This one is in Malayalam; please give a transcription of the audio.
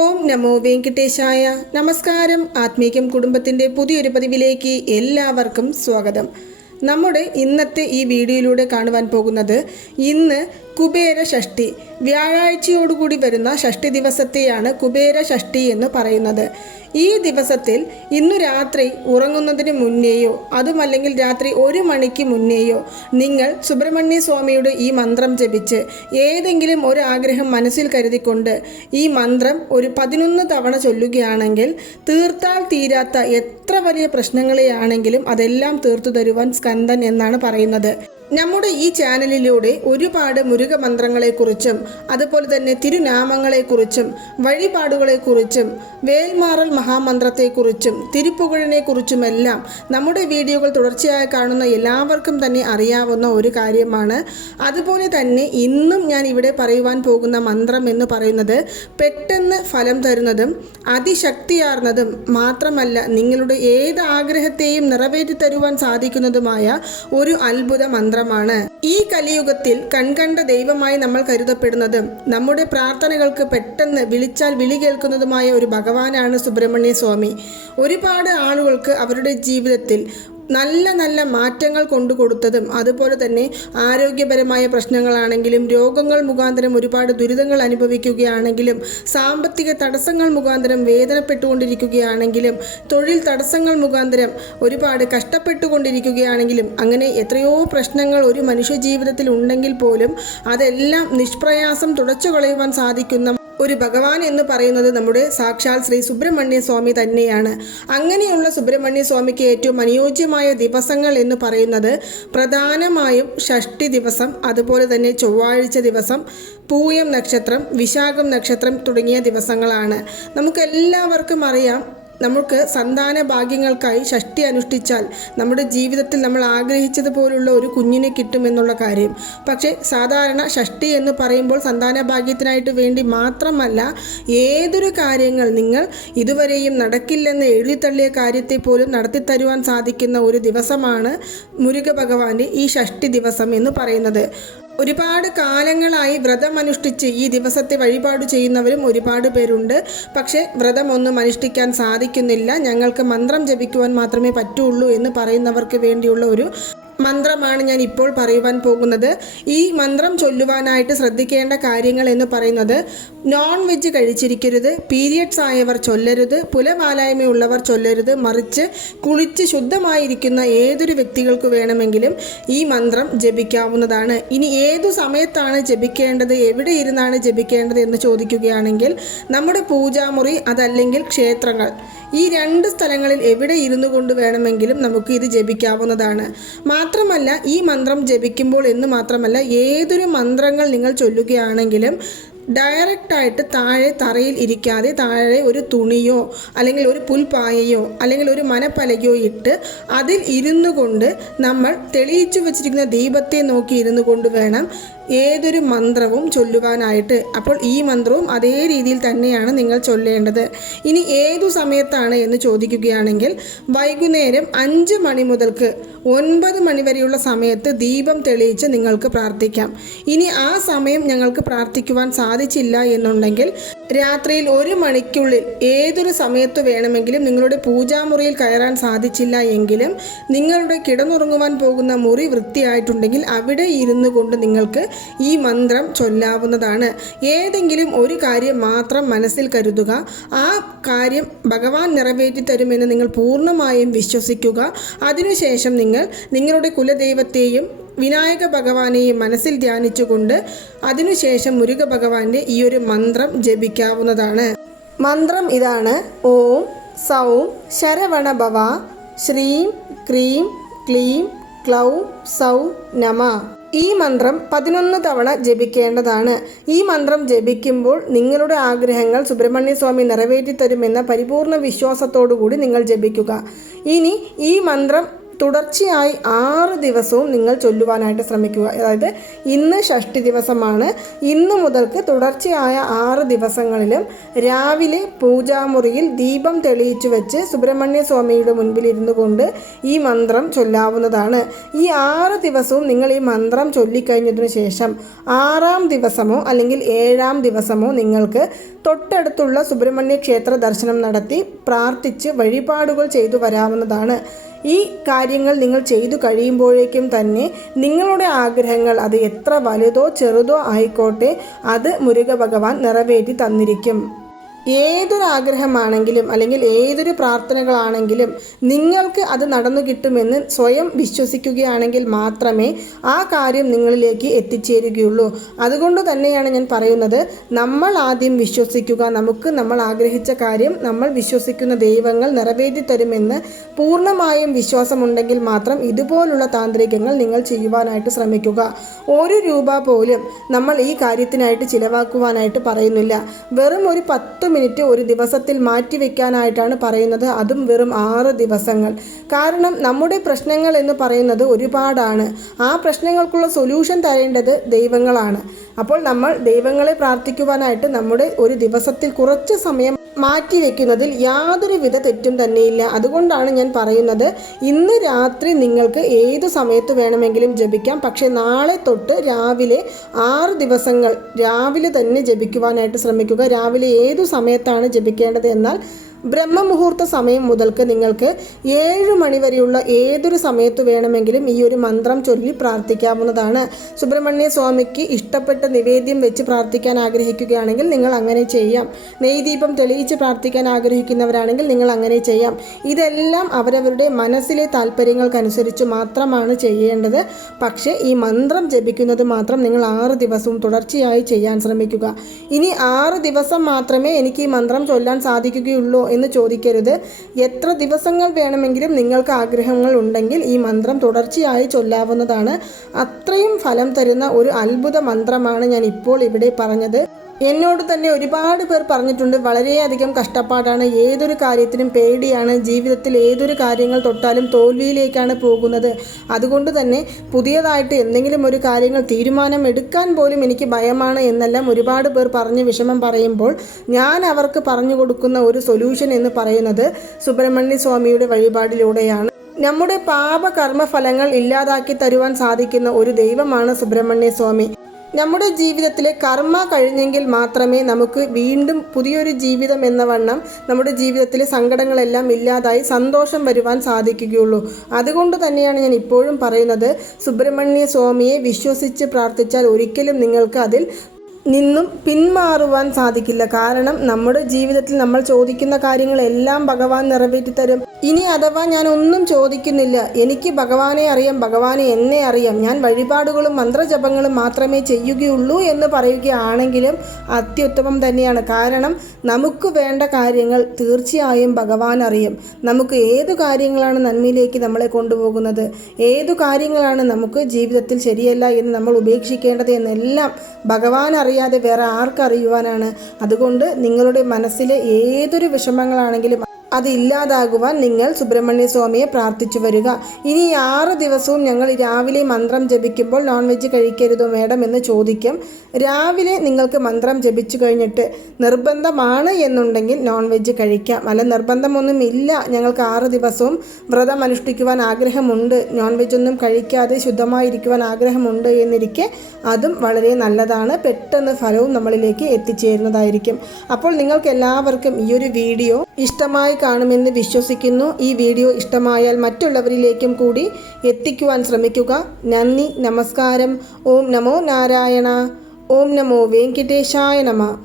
ഓം നമോ വെങ്കിട്ടേശായ. നമസ്കാരം. ആത്മീകം കുടുംബത്തിന്റെ പുതിയൊരു പതിവിലേക്ക് എല്ലാവർക്കും സ്വാഗതം. നമ്മുടെ ഇന്നത്തെ ഈ വീഡിയോയിലൂടെ കാണുവാൻ പോകുന്നത് ഇന്ന് കുബേര ഷഷ്ടി വ്യാഴാഴ്ചയോടുകൂടി വരുന്ന ഷഷ്ടി ദിവസത്തെയാണ് കുബേര ഷഷ്ടി എന്ന് പറയുന്നത്. ഈ ദിവസത്തിൽ ഇന്നു രാത്രി ഉറങ്ങുന്നതിന് മുന്നേയോ അതുമല്ലെങ്കിൽ രാത്രി ഒരു മണിക്ക് മുന്നേയോ നിങ്ങൾ സുബ്രഹ്മണ്യ സ്വാമിയുടെ ഈ മന്ത്രം ജപിച്ച് ഏതെങ്കിലും ഒരു ആഗ്രഹം മനസ്സിൽ കരുതിക്കൊണ്ട് ഈ മന്ത്രം ഒരു പതിനൊന്ന് തവണ ചൊല്ലുകയാണെങ്കിൽ തീർത്താൽ തീരാത്ത എത്ര വലിയ പ്രശ്നങ്ങളെയാണെങ്കിലും അതെല്ലാം തീർത്തു തരുവാൻ സ്കന്ദൻ എന്നാണ് പറയുന്നത്. നമ്മുടെ ഈ ചാനലിലൂടെ ഒരുപാട് മുരുകമന്ത്രങ്ങളെക്കുറിച്ചും അതുപോലെ തന്നെ തിരുനാമങ്ങളെക്കുറിച്ചും വഴിപാടുകളെക്കുറിച്ചും വേൽമാറൽ മഹാമന്ത്രത്തെക്കുറിച്ചും തിരുപ്പുകഴിനെക്കുറിച്ചുമെല്ലാം നമ്മുടെ വീഡിയോകൾ തുടർച്ചയായി കാണുന്ന എല്ലാവർക്കും തന്നെ അറിയാവുന്ന ഒരു കാര്യമാണ്. അതുപോലെ തന്നെ ഇന്നും ഞാൻ ഇവിടെ പറയുവാൻ പോകുന്ന മന്ത്രം എന്ന് പറയുന്നത് പെട്ടെന്ന് ഫലം തരുന്നതും അതിശക്തിയാർന്നതും മാത്രമല്ല നിങ്ങളുടെ ഏത് ആഗ്രഹത്തെയും നിറവേറ്റി തരുവാൻ സാധിക്കുന്നതുമായ ഒരു അത്ഭുത മന്ത്രമാണ്. ഈ കലിയുഗത്തിൽ കൺകണ്ട ദൈവമായി നമ്മൾ കരുതപ്പെടുന്നതും നമ്മുടെ പ്രാർത്ഥനകൾക്ക് പെട്ടെന്ന് വിളിച്ചാൽ വിളി കേൾക്കുന്നതുമായ ഒരു ഭഗവാനാണ് സുബ്രഹ്മണ്യ സ്വാമി. ഒരുപാട് ആളുകൾക്ക് അവരുടെ ജീവിതത്തിൽ നല്ല നല്ല മാറ്റങ്ങൾ കൊണ്ടു കൊടുത്തതും അതുപോലെ തന്നെ ആരോഗ്യപരമായ പ്രശ്നങ്ങളാണെങ്കിലും രോഗങ്ങൾ മുഖാന്തരം ഒരുപാട് ദുരിതങ്ങൾ അനുഭവിക്കുകയാണെങ്കിലും സാമ്പത്തിക തടസ്സങ്ങൾ മുഖാന്തരം വേദനപ്പെട്ടുകൊണ്ടിരിക്കുകയാണെങ്കിലും തൊഴിൽ തടസ്സങ്ങൾ മുഖാന്തരം ഒരുപാട് കഷ്ടപ്പെട്ടുകൊണ്ടിരിക്കുകയാണെങ്കിലും അങ്ങനെ എത്രയോ പ്രശ്നങ്ങൾ ഒരു മനുഷ്യ ജീവിതത്തിൽ ഉണ്ടെങ്കിൽ പോലും അതെല്ലാം നിഷ്പ്രയാസം തുടച്ചു കളയുവാൻ സാധിക്കുന്ന ഒരു ഭഗവാൻ എന്ന് പറയുന്നത് നമ്മുടെ സാക്ഷാൽ ശ്രീ സുബ്രഹ്മണ്യ സ്വാമി തന്നെയാണ്. അങ്ങനെയുള്ള സുബ്രഹ്മണ്യ സ്വാമിക്ക് ഏറ്റവും അനുയോജ്യമായ ദിവസങ്ങൾ എന്ന് പറയുന്നത് പ്രധാനമായും ഷഷ്ടി ദിവസം അതുപോലെ തന്നെ ചൊവ്വാഴ്ച ദിവസം പൂയം നക്ഷത്രം വിശാഖം നക്ഷത്രം തുടങ്ങിയ ദിവസങ്ങളാണ്. നമുക്കെല്ലാവർക്കും അറിയാം നമുക്ക് സന്താന ഭാഗ്യങ്ങൾക്കായി ഷഷ്ടി അനുഷ്ഠിച്ചാൽ നമ്മുടെ ജീവിതത്തിൽ നമ്മൾ ആഗ്രഹിച്ചതുപോലുള്ള ഒരു കുഞ്ഞിനെ കിട്ടുമെന്നുള്ള കാര്യം. പക്ഷേ സാധാരണ ഷഷ്ടി എന്ന് പറയുമ്പോൾ സന്താന ഭാഗ്യത്തിനായിട്ട് വേണ്ടി മാത്രമല്ല ഏതൊരു കാര്യങ്ങൾ നിങ്ങൾ ഇതുവരെയും നടക്കില്ലെന്ന് എഴുതിത്തള്ളിയ കാര്യത്തെ പോലും നടത്തിത്തരുവാൻ സാധിക്കുന്ന ഒരു ദിവസമാണ് മുരുക ഭഗവാന്റെ ഈ ഷഷ്ടി ദിവസം എന്ന് പറയുന്നത്. ഒരുപാട് കാലങ്ങളായി വ്രതം അനുഷ്ഠിച്ച് ഈ ദിവസത്തെ വഴിപാട് ചെയ്യുന്നവരും ഒരുപാട് പേരുണ്ട്. പക്ഷേ വ്രതം വ്രതമൊന്നും അനുഷ്ഠിക്കാൻ സാധിക്കുന്നില്ല. ഞങ്ങൾക്ക് മന്ത്രം ജപിക്കുവാൻ മാത്രമേ പറ്റുള്ളൂ എന്ന് പറയുന്നവർക്ക് വേണ്ടിയുള്ള ഒരു മന്ത്രമാണ് ഞാൻ ഇപ്പോൾ പറയുവാൻ പോകുന്നത്. ഈ മന്ത്രം ചൊല്ലുവാനായിട്ട് ശ്രദ്ധിക്കേണ്ട കാര്യങ്ങൾ എന്ന് പറയുന്നത് നോൺ വെജ് കഴിച്ചിരിക്കരുത് പീരിയഡ്സ് ആയവർ ചൊല്ലരുത് പുലമാലായ്മയുള്ളവർ ചൊല്ലരുത് മറിച്ച് കുളിച്ച് ശുദ്ധമായിരിക്കുന്ന ഏതൊരു വ്യക്തികൾക്ക് വേണമെങ്കിലും ഈ മന്ത്രം ജപിക്കാവുന്നതാണ്. ഇനി ഏതു സമയത്താണ് ജപിക്കേണ്ടത് എവിടെ ഇരുന്നാണ് ജപിക്കേണ്ടത് എന്ന് ചോദിക്കുകയാണെങ്കിൽ നമ്മുടെ പൂജാമുറി അതല്ലെങ്കിൽ ക്ഷേത്രങ്ങൾ. ഈ രണ്ട് സ്ഥലങ്ങളിൽ എവിടെ ഇരുന്നു കൊണ്ട് വേണമെങ്കിലും നമുക്ക് ഇത് ജപിക്കാവുന്നതാണ്. മാത്രമല്ല ഈ മന്ത്രം ജപിക്കുമ്പോൾ എന്ന് മാത്രമല്ല ഏതൊരു മന്ത്രങ്ങൾ നിങ്ങൾ ചൊല്ലുകയാണെങ്കിലും ഡയറക്റ്റായിട്ട് താഴെ തറയിൽ ഇരിക്കാതെ താഴെ ഒരു തുണിയോ അല്ലെങ്കിൽ ഒരു പുൽപ്പായയോ അല്ലെങ്കിൽ ഒരു മനപ്പലകയോ ഇട്ട് അതിൽ ഇരുന്നു കൊണ്ട് നമ്മൾ തെളിയിച്ചു വച്ചിരിക്കുന്ന ദീപത്തെ നോക്കി ഇരുന്നു കൊണ്ട് വേണം ഏതൊരു മന്ത്രവും ചൊല്ലുവാനായിട്ട്. അപ്പോൾ ഈ മന്ത്രവും അതേ രീതിയിൽ തന്നെയാണ് നിങ്ങൾ ചൊല്ലേണ്ടത്. ഇനി ഏതു സമയത്താണ് എന്ന് ചോദിക്കുകയാണെങ്കിൽ വൈകുന്നേരം അഞ്ച് മണി മുതൽക്ക് ഒൻപത് മണി വരെയുള്ള സമയത്ത് ദീപം തെളിയിച്ച് നിങ്ങൾക്ക് പ്രാർത്ഥിക്കാം. ഇനി ആ സമയം ഞങ്ങൾക്ക് പ്രാർത്ഥിക്കുവാൻ സാധിച്ചില്ല എന്നുണ്ടെങ്കിൽ രാത്രിയിൽ ഒരു മണിക്കുള്ളിൽ ഏതൊരു സമയത്ത് വേണമെങ്കിലും നിങ്ങളുടെ പൂജാമുറിയിൽ കയറാൻ സാധിച്ചില്ല എങ്കിലും നിങ്ങളുടെ കിടന്നുറങ്ങുവാൻ പോകുന്ന മുറി വൃത്തിയായിട്ടുണ്ടെങ്കിൽ അവിടെ ഇരുന്നു കൊണ്ട് നിങ്ങൾക്ക് ഈ മന്ത്രം ചൊല്ലാവുന്നതാണ്. ഏതെങ്കിലും ഒരു കാര്യം മാത്രം മനസ്സിൽ കരുതുക. ആ കാര്യം ഭഗവാൻ നിറവേറ്റി തരുമെന്ന് നിങ്ങൾ പൂർണമായും വിശ്വസിക്കുക. അതിനുശേഷം നിങ്ങൾ നിങ്ങളുടെ കുലദൈവത്തെയും വിനായക ഭഗവാനെയും മനസ്സിൽ ധ്യാനിച്ചുകൊണ്ട് അതിനുശേഷം മുരുക ഭഗവാന്റെ ഈ ഒരു മന്ത്രം ജപിക്കാവുന്നതാണ്. മന്ത്രം ഇതാണ്. ഓം സൗം ശരവണഭവ ശ്രീം ക്രീം ക്ലീം ക്ലൗ സൗ നമ. ഈ മന്ത്രം പതിനൊന്ന് തവണ ജപിക്കേണ്ടതാണ്. ഈ മന്ത്രം ജപിക്കുമ്പോൾ നിങ്ങളുടെ ആഗ്രഹങ്ങൾ സുബ്രഹ്മണ്യ സ്വാമി നിറവേറ്റി തരുമെന്ന പരിപൂർണ വിശ്വാസത്തോടു കൂടി നിങ്ങൾ ജപിക്കുക. ഇനി ഈ മന്ത്രം തുടർച്ചയായി ആറ് ദിവസവും നിങ്ങൾ ചൊല്ലുവാനായിട്ട് ശ്രമിക്കുക. അതായത് ഇന്ന് ഷഷ്ടി ദിവസമാണ്. ഇന്ന് മുതൽക്ക് തുടർച്ചയായ ആറ് ദിവസങ്ങളിലും രാവിലെ പൂജാമുറിയിൽ ദീപം തെളിയിച്ചു വെച്ച് സുബ്രഹ്മണ്യ സ്വാമിയുടെ മുൻപിൽ ഇരുന്നു കൊണ്ട് ഈ മന്ത്രം ചൊല്ലാവുന്നതാണ്. ഈ ആറ് ദിവസവും നിങ്ങൾ ഈ മന്ത്രം ചൊല്ലിക്കഴിഞ്ഞതിനു ശേഷം ആറാം ദിവസമോ അല്ലെങ്കിൽ ഏഴാം ദിവസമോ നിങ്ങൾക്ക് തൊട്ടടുത്തുള്ള സുബ്രഹ്മണ്യ ക്ഷേത്ര ദർശനം നടത്തി പ്രാർത്ഥിച്ച് വഴിപാടുകൾ ചെയ്തു വരാവുന്നതാണ്. ഈ കാര്യങ്ങൾ നിങ്ങൾ ചെയ്തു കഴിയുമ്പോഴേക്കും തന്നെ നിങ്ങളുടെ ആഗ്രഹങ്ങൾ അത് എത്ര വലുതോ ചെറുതോ ആയിക്കോട്ടെ അത് മുരുക ഭഗവാൻ നിറവേറ്റി തന്നിരിക്കും. ഏതൊരു ആഗ്രഹമാണെങ്കിലും അല്ലെങ്കിൽ ഏതൊരു പ്രാർത്ഥനകളാണെങ്കിലും നിങ്ങൾക്ക് അത് നടന്നു കിട്ടുമെന്ന് സ്വയം വിശ്വസിക്കുകയാണെങ്കിൽ മാത്രമേ ആ കാര്യം നിങ്ങളിലേക്ക് എത്തിച്ചേരുകയുള്ളൂ. അതുകൊണ്ട് തന്നെയാണ് ഞാൻ പറയുന്നത് നമ്മൾ ആദ്യം വിശ്വസിക്കുക നമുക്ക് നമ്മൾ ആഗ്രഹിച്ച കാര്യം നമ്മൾ വിശ്വസിക്കുന്ന ദൈവങ്ങൾ നിറവേറ്റി തരുമെന്ന് പൂർണമായും വിശ്വാസമുണ്ടെങ്കിൽ മാത്രം ഇതുപോലുള്ള താന്ത്രികങ്ങൾ നിങ്ങൾ ചെയ്യുവാനായിട്ട് ശ്രമിക്കുക. ഒരു രൂപ പോലും നമ്മൾ ഈ കാര്യത്തിനായിട്ട് ചിലവാക്കുവാനായിട്ട് പറയുന്നില്ല. വെറും ഒരു പത്ത് മിനിറ്റ് ഒരു ദിവസത്തിൽ മാറ്റിവെക്കാനായിട്ടാണ് പറയുന്നത്. അതും വെറും ആറ് ദിവസങ്ങൾ. കാരണം നമ്മുടെ പ്രശ്നങ്ങൾ എന്ന് പറയുന്നത് ഒരുപാടാണ്. ആ പ്രശ്നങ്ങൾക്കുള്ള സൊല്യൂഷൻ തരേണ്ടത് ദൈവങ്ങളാണ്. അപ്പോൾ നമ്മൾ ദൈവങ്ങളെ പ്രാർത്ഥിക്കുവാനായിട്ട് നമ്മുടെ ഒരു ദിവസത്തിൽ കുറച്ച് സമയം മാറ്റിവെക്കുന്നതിൽ യാതൊരുവിധ തെറ്റും തന്നെയില്ല. അതുകൊണ്ടാണ് ഞാൻ പറയുന്നത് ഇന്ന് രാത്രി നിങ്ങൾക്ക് ഏത് സമയത്ത് വേണമെങ്കിലും ജപിക്കാം. പക്ഷേ നാളെ തൊട്ട് രാവിലെ ആറ് ദിവസങ്ങൾ രാവിലെ തന്നെ ജപിക്കുവാനായിട്ട് ശ്രമിക്കുക. രാവിലെ ഏതു സമയത്താണ് ജപിക്കേണ്ടത് എന്നാൽ ബ്രഹ്മമുഹൂർത്ത സമയം മുതൽക്ക് നിങ്ങൾക്ക് ഏഴ് മണിവരെയുള്ള ഏതൊരു സമയത്ത് വേണമെങ്കിലും ഈ ഒരു മന്ത്രം ചൊല്ലി പ്രാർത്ഥിക്കാവുന്നതാണ്. സുബ്രഹ്മണ്യ സ്വാമിക്ക് ഇഷ്ടപ്പെട്ട നിവേദ്യം വെച്ച് പ്രാർത്ഥിക്കാൻ ആഗ്രഹിക്കുകയാണെങ്കിൽ നിങ്ങൾ അങ്ങനെ ചെയ്യാം. നെയ്ദീപം തെളിയിച്ച് പ്രാർത്ഥിക്കാൻ ആഗ്രഹിക്കുന്നവരാണെങ്കിൽ നിങ്ങൾ അങ്ങനെ ചെയ്യാം. ഇതെല്ലാം അവരവരുടെ മനസ്സിലെ താല്പര്യങ്ങൾക്കനുസരിച്ച് മാത്രമാണ് ചെയ്യേണ്ടത്. പക്ഷേ ഈ മന്ത്രം ജപിക്കുന്നത് മാത്രം നിങ്ങൾ ആറ് ദിവസവും തുടർച്ചയായി ചെയ്യാൻ ശ്രമിക്കുക. ഇനി ആറ് ദിവസം മാത്രമേ എനിക്ക് ഈ മന്ത്രം ചൊല്ലാൻ സാധിക്കുകയുള്ളൂ എന്ന് ചോദിക്കരുത്. എത്ര ദിവസങ്ങൾ വേണമെങ്കിലും നിങ്ങൾക്ക് ആഗ്രഹങ്ങൾ ഉണ്ടെങ്കിൽ ഈ മന്ത്രം തുടർച്ചയായി ചൊല്ലാവുന്നതാണ്. അത്രയും ഫലം തരുന്ന ഒരു അത്ഭുത മന്ത്രമാണ് ഞാൻ ഇപ്പോൾ ഇവിടെ പറഞ്ഞത്. എന്നോട് തന്നെ ഒരുപാട് പേർ പറഞ്ഞിട്ടുണ്ട് വളരെയധികം കഷ്ടപ്പാടാണ് ഏതൊരു കാര്യത്തിനും പേടിയാണ് ജീവിതത്തിൽ ഏതൊരു കാര്യങ്ങൾ തൊട്ടാലും തോൽവിയിലേക്കാണ് പോകുന്നത്. അതുകൊണ്ട് തന്നെ പുതിയതായിട്ട് എന്തെങ്കിലും ഒരു കാര്യങ്ങൾ തീരുമാനം എടുക്കാൻ പോലും എനിക്ക് ഭയമാണ് എന്നെല്ലാം ഒരുപാട് പേർ പറഞ്ഞ് വിഷമം പറയുമ്പോൾ ഞാൻ അവർക്ക് പറഞ്ഞു കൊടുക്കുന്ന ഒരു സൊല്യൂഷൻ എന്ന് പറയുന്നത് സുബ്രഹ്മണ്യ സ്വാമിയുടെ വഴിപാടിലൂടെയാണ്. നമ്മുടെ പാപകർമ്മഫലങ്ങൾ ഇല്ലാതാക്കി തരുവാൻ സാധിക്കുന്ന ഒരു ദൈവമാണ് സുബ്രഹ്മണ്യ സ്വാമി. നമ്മുടെ ജീവിതത്തിലെ കർമ്മ കഴിഞ്ഞെങ്കിൽ മാത്രമേ നമുക്ക് വീണ്ടും പുതിയൊരു ജീവിതം എന്ന വണ്ണം നമ്മുടെ ജീവിതത്തിലെ സങ്കടങ്ങളെല്ലാം ഇല്ലാതായി സന്തോഷം വരുവാൻ സാധിക്കുകയുള്ളൂ. അതുകൊണ്ട് തന്നെയാണ് ഞാൻ ഇപ്പോഴും പറയുന്നത് സുബ്രഹ്മണ്യ സ്വാമിയെ വിശ്വസിച്ച് പ്രാർത്ഥിച്ചാൽ ഒരിക്കലും നിങ്ങൾക്ക് അതിൽ നിന്നും പിന്മാറുവാൻ സാധിക്കില്ല. കാരണം നമ്മുടെ ജീവിതത്തിൽ നമ്മൾ ചോദിക്കുന്ന കാര്യങ്ങളെല്ലാം ഭഗവാൻ നിറവേറ്റി തരും ഇനി അഥവാ ഞാൻ ഒന്നും ചോദിക്കുന്നില്ല എനിക്ക് ഭഗവാനെ അറിയാം ഭഗവാനെ എന്നെ അറിയാം ഞാൻ വഴിപാടുകളും മന്ത്രജപങ്ങളും മാത്രമേ ചെയ്യുകയുള്ളൂ എന്ന് പറയുകയാണെങ്കിലും അത്യുത്തമം തന്നെയാണ്. കാരണം നമുക്ക് വേണ്ട കാര്യങ്ങൾ തീർച്ചയായും ഭഗവാൻ അറിയും. നമുക്ക് ഏതു കാര്യങ്ങളാണ് നന്മയിലേക്ക് നമ്മളെ കൊണ്ടുപോകുന്നത്? ഏതു കാര്യങ്ങളാണ് നമുക്ക് ജീവിതത്തിൽ ശരിയല്ല എന്ന് നമ്മൾ ഉപേക്ഷിക്കേണ്ടത് എന്നെല്ലാം ഭഗവാൻ അറിയാതെ വേറെ ആർക്കറിയുവാനാണ്. അതുകൊണ്ട് നിങ്ങളുടെ മനസ്സിലെ ഏതൊരു വിഷമങ്ങളാണെങ്കിലും അത് ഇല്ലാതാകുവാൻ നിങ്ങൾ സുബ്രഹ്മണ്യ സ്വാമിയെ പ്രാർത്ഥിച്ചു വരിക. ഇനി ആറ് ദിവസവും ഞങ്ങൾ രാവിലെ മന്ത്രം ജപിക്കുമ്പോൾ നോൺ വെജ് കഴിക്കരുതോ മേഡം എന്ന് ചോദിക്കും. രാവിലെ നിങ്ങൾക്ക് മന്ത്രം ജപിച്ചു കഴിഞ്ഞിട്ട് നിർബന്ധമാണ് എന്നുണ്ടെങ്കിൽ നോൺ വെജ് കഴിക്കാം. അല്ല നിർബന്ധമൊന്നും ഇല്ല ഞങ്ങൾക്ക് ആറ് ദിവസവും വ്രതം അനുഷ്ഠിക്കുവാൻ ആഗ്രഹമുണ്ട്. നോൺ വെജ് ഒന്നും കഴിക്കാതെ ശുദ്ധമായിരിക്കുവാൻ ആഗ്രഹമുണ്ട് എന്നിരിക്കെ അതും വളരെ നല്ലതാണ്. പെട്ടെന്ന് ഫലവും നമ്മളിലേക്ക് എത്തിച്ചേരുന്നതായിരിക്കും. അപ്പോൾ നിങ്ങൾക്ക് എല്ലാവർക്കും ഈ ഒരു വീഡിയോ ഇഷ്ടമായി കാണുമെന്ന് വിശ്വസിക്കുന്നു. ഈ വീഡിയോ ഇഷ്ടമായാൽ മറ്റുള്ളവരിലേക്കും കൂടി എത്തിക്കുവാൻ ശ്രമിക്കുക. നന്ദി നമസ്കാരം. ഓം നമോ നാരായണ. ഓം നമോ വെങ്കിടേശായ നമ.